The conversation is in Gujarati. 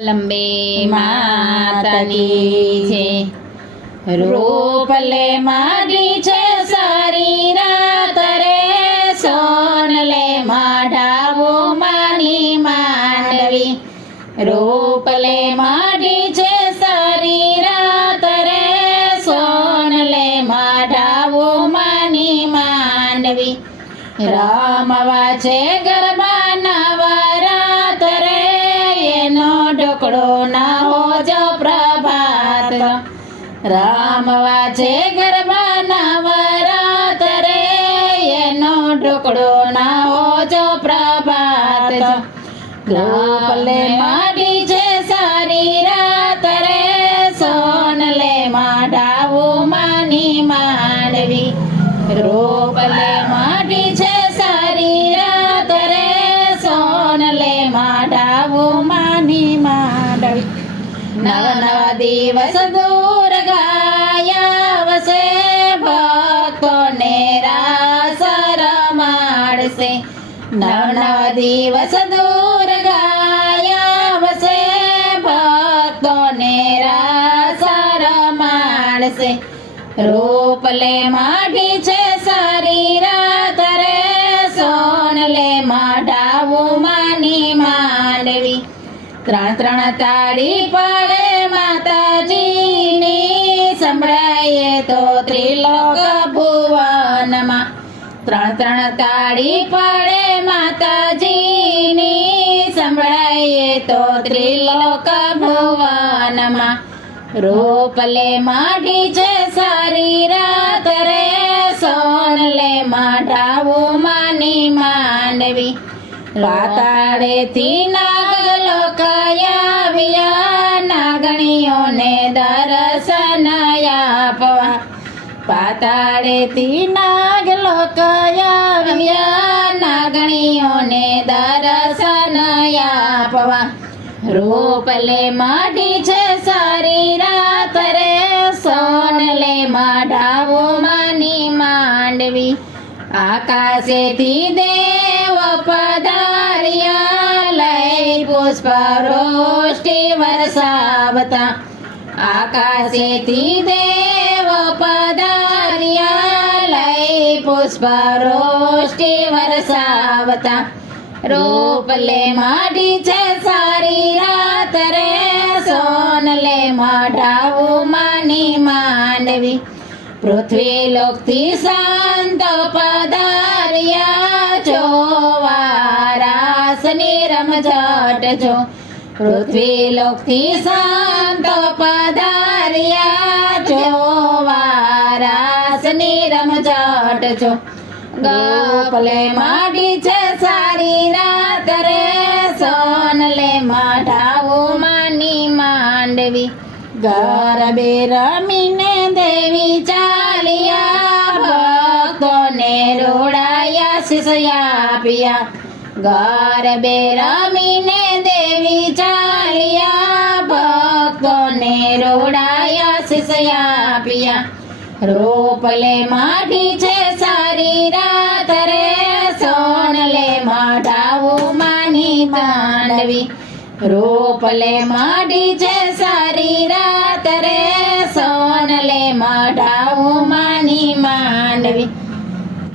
લંબે માતાની છે રૂપલે માડી છે સારી રાત રે સોનલે માઢાવો માની માંડવી રૂપલે માડી છે સારી રાત રે સોનલે માઢાવો માની માંડવી રામવા છે ગરબાના ઢોકળો ના હોજો પ્રભાત. રામ વાજે ગરબા ના વરાત રે, એનો ઢોકળો ના હોજો પ્રભાત. ગોપલે માડી નવ દિવસ દૂર ગાયા વસે ભક્તોને રાસ રમાડશે નવ દિવસ દૂર ગાયા વસે ભક્તોને રાસ રમાડશે રૂપલે માઢી છે સારી રાત રે સોનલે માઢાવું માની માંડવી ત્રણ ત્રણ તાળી પડે માતાજીની. સંભળાય તો ત્રિલોક ભુવનમાં. ત્રણ ત્રણ તાળી પડે માતાજીની. સંભળાય તો ત્રિલોક ભુવનમાં. રોપલે માઢી છે સારી રાત રે. સોનલે માઢાવું માની માંડવી. પાતાળેથી નાગલો કયાવ્યા નાગણીઓને દર્શન આપવા. પાતાળેથી નાગલો કયાવ્યા નાગણીઓને દર્શન આપવા. રૂપલે માઢી છે સારી રાત રે, સોનલે માઢાવો માની માંડવી. આકાશેથી દેવ લઈ પુષ્પ રોષ્ટિ વરસાવતા આકાશેથી દેવ પધાર્યા લઈ પુષ્પરોષ્ટિ વરસાવતા રૂપલે માઢી છે સારી રાત રે સોનલે માઢાવું માની માંડવી પૃથ્વી લોકથી શાંત પધાર્યા રાસની રમઝટ જો. પૃથ્વી લોકથી શાંત પધાર્યા જોવા વારાસની રમઝટ જો. ગોપલે માડી છે સારી રાત રે. સોનલે માઢાવું માની માંડવી. ગરબે રમીને દેવી ચાલિયા. ભક્તોને રોડાયા, શિષયા પિયા ગરબે રમીને દેવી ચાલ્યા, ભક્તોને રોડાયા શિષયા પિયા રોપલે માઢી છે સારી રાત રે સોનલે માઢાવું માની તાંડવી. રોપલે માઢી છે